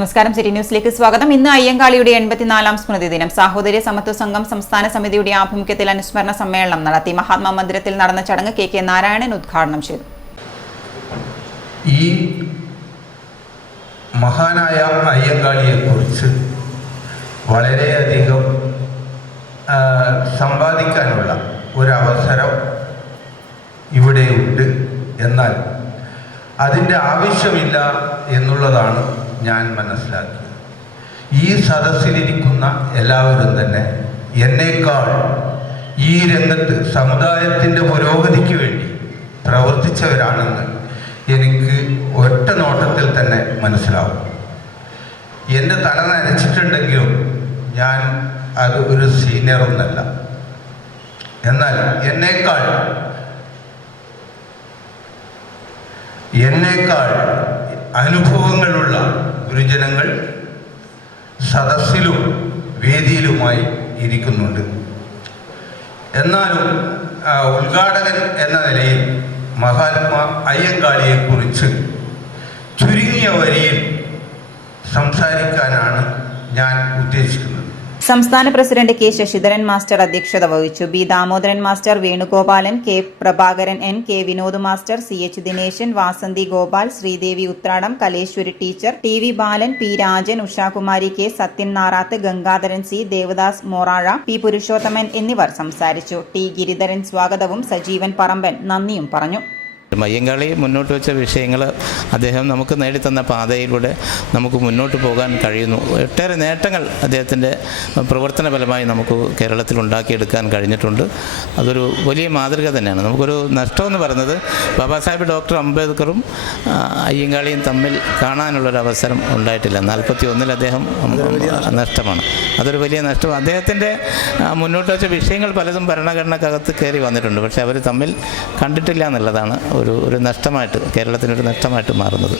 നമസ്കാരം. സിറ്റി ന്യൂസിലേക്ക് സ്വാഗതം. ഇന്ന് അയ്യങ്കാളിയുടെ 84ാം സ്മൃതി ദിനം. സാഹോദര്യ സമത്വ സംഘം സംസ്ഥാന സമിതിയുടെ ആഭിമുഖ്യത്തിൽ അനുസ്മരണ സമ്മേളനം നടത്തി. മഹാത്മാ മന്ദിരത്തിൽ നടന്ന ചടങ്ങ് കെ നാരായണൻ ഉദ്ഘാടനം ചെയ്തു. ഈ മഹാനായ അയ്യങ്കാളിയെക്കുറിച്ച് വളരെയധികം സമ്പാദിക്കാനുള്ള ഒരവസരം ഇവിടെയുണ്ട്. എന്നാൽ അതിൻ്റെ ആവശ്യമില്ല എന്നുള്ളതാണ് ഞാൻ മനസ്സിലാക്കിയത്. ഈ സദസ്സിലിരിക്കുന്ന എല്ലാവരും തന്നെ എന്നേക്കാൾ ഈ രംഗത്ത് സമുദായത്തിൻ്റെ പുരോഗതിക്ക് വേണ്ടി പ്രവർത്തിച്ചവരാണെന്ന് എനിക്ക് ഒറ്റ നോട്ടത്തിൽ തന്നെ മനസ്സിലാവും. എൻ്റെ തല നനച്ചിട്ടുണ്ടെങ്കിലും ഞാൻ അത് ഒരു സീനിയറൊന്നല്ല. എന്നാൽ എന്നേക്കാൾ അനുഭവങ്ങളുള്ള ഗുരുജനങ്ങൾ സദസ്സിലും വേദിയിലുമായി ഇരിക്കുന്നുണ്ട്. എന്നാലും ഉദ്ഘാടകൻ എന്ന നിലയിൽ മഹാത്മാ അയ്യങ്കാളിയെക്കുറിച്ച് ചുരുങ്ങിയ വരിയിൽ സംസാരിക്കാനാണ് ഞാൻ ഉദ്ദേശിക്കുന്നത്. സംസ്ഥാന പ്രസിഡന്റ് കെ ശശിധരൻ മാസ്റ്റർ അധ്യക്ഷത വഹിച്ചു. B Damodaran master, Venugopalan, K Prabhakaran, N K Vinod master, C H Dineshan, Vasanthi Gopal, Sreedevi Uthradam, Kaleswari teacher, T V Balan, P Rajan, Ushakumari K, Sathyan Narath, Gangadharan C, Devadas Morazha, P Purushothaman എന്നിവർ സംസാരിച്ചു. ടി ഗിരിധരൻ സ്വാഗതവും സജീവൻ പറമ്പൻ നന്ദിയും പറഞ്ഞു. അയ്യങ്കാളി മുന്നോട്ട് വെച്ച വിഷയങ്ങൾ അദ്ദേഹം നമുക്ക് നേടിത്തന്ന പാതയിലൂടെ നമുക്ക് മുന്നോട്ട് പോകാൻ കഴിയുന്നു. ഒട്ടേറെ നേട്ടങ്ങൾ അദ്ദേഹത്തിൻ്റെ പ്രവർത്തന ഫലമായി നമുക്ക് കേരളത്തിൽ ഉണ്ടാക്കിയെടുക്കാൻ കഴിഞ്ഞിട്ടുണ്ട്. അതൊരു വലിയ മാതൃക തന്നെയാണ്. നമുക്കൊരു നഷ്ടമെന്ന് പറയുന്നത് ബാബാ സാഹിബ് ഡോക്ടർ അംബേദ്കറും അയ്യങ്കാളിയും തമ്മിൽ കാണാനുള്ളൊരവസരം ഉണ്ടായിട്ടില്ല. 41 അദ്ദേഹം നഷ്ടമാണ്. അതൊരു വലിയ നഷ്ടം. അദ്ദേഹത്തിൻ്റെ മുന്നോട്ട് വെച്ച വിഷയങ്ങൾ പലതും ഭരണഘടനക്കകത്ത് കയറി വന്നിട്ടുണ്ട്. പക്ഷേ അവർ തമ്മിൽ കണ്ടിട്ടില്ല എന്നുള്ളതാണ് ഒരു നഷ്ടമായിട്ട്, കേരളത്തിനൊരു നഷ്ടമായിട്ട് മാറുന്നത്.